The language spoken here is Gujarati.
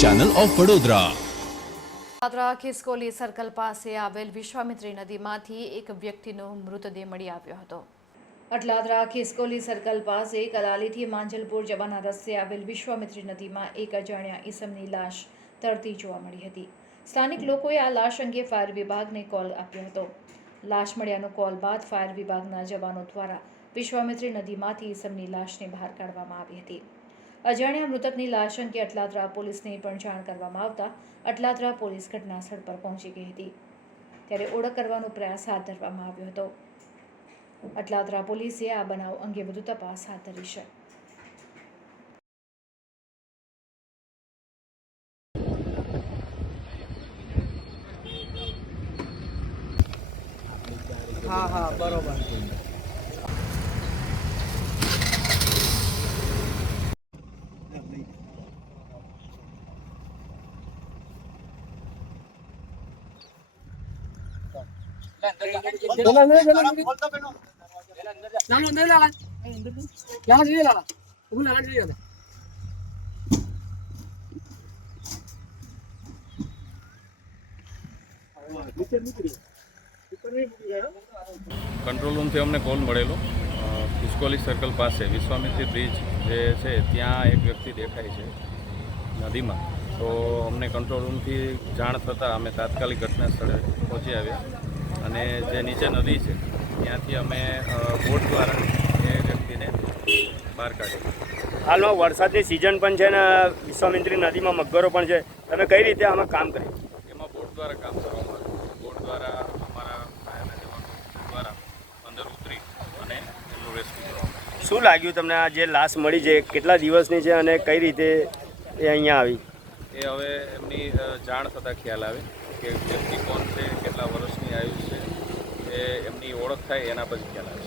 Channel of Vadodara Padra Khiskoli circle પાસે આવેલ વિશ્વામિત્રી નદીમાંથી એક વ્યક્તિનો મૃતદેહ મળી આવ્યો હતો. અટલાદરા ખિસકોલી સર્કલ પાસે કલાલીથી માંજલપુર જવાના રસ્તે આવેલ વિશ્વામિત્રી નદીમાં એક અજાણ્યા ઈસમની લાશ તરતી જોવા મળી હતી. સ્થાનિક લોકોએ આ લાશ અંગે ફાયર વિભાગને કોલ આપ્યો હતો. લાશ મળ્યાનો કોલ બાદ ફાયર વિભાગના જવાનો દ્વારા વિશ્વામિત્રી નદીમાંથી ઈસમની લાશને બહાર કાઢવામાં આવી હતી. અજાણ્યા મૃતકની લાશ અંગે અટલાદરા પોલીસને પણ જાણ કરવામાં આવતા અટલાદરા પોલીસ ઘટના સ્થળ પર પહોંચી ગઈ હતી. ત્યારે ઓળખ કરવાનો પ્રયાસ હાથ ધરવામાં આવ્યો હતો. અટલાદરા પોલીસે આ બનાવ અંગે વધુ તપાસ હાથ ધરી છે. હા હા, બરોબર. ચાલો અંદર લાલા. લાલા જોઈએ લાલા. ઉભું લાલા જોઈએ કંટ્રોલ રૂમથી અમને કોલ મળેલો. ખિસકોલી સર્કલ પાસે વિશ્વામિત્રી બ્રિજ જે છે ત્યાં એક વ્યક્તિ દેખાય છે નદીમાં. તો અમને કંટ્રોલ રૂમથી જાણ થતાં અમે તાત્કાલિક ઘટના સ્થળે પહોંચી આવ્યા. અને જે નીચે નદી છે ત્યાંથી અમે બોટ દ્વારા એ વ્યક્તિને બહાર કાઢી હાલમાં વરસાદની સિઝન પણ છે ને વિશ્વામિત્રી નદીમાં મગરો પણ છે. તમે કઈ રીતે આમાં કામ કરી એમાં બોટ દ્વારા કામ કરવામાં આવ્યું. બોટ દ્વારા અમારા જવાનો દ્વારા અંદર ઉતરી અને એમનું રેસ્ક્યુ કરવામાં શું લાગ્યું તમને આ જે લાશ મળી છે કેટલા દિવસની છે અને કઈ રીતે એ અહીંયા આવી? એ હવે એમની જાણ થતાં ખ્યાલ આવે કે વ્યક્તિ કોણ છે કેટલા વર્ષની આયુ છે એ એમની ઓળખ થાય એના પછી ખ્યાલ આવે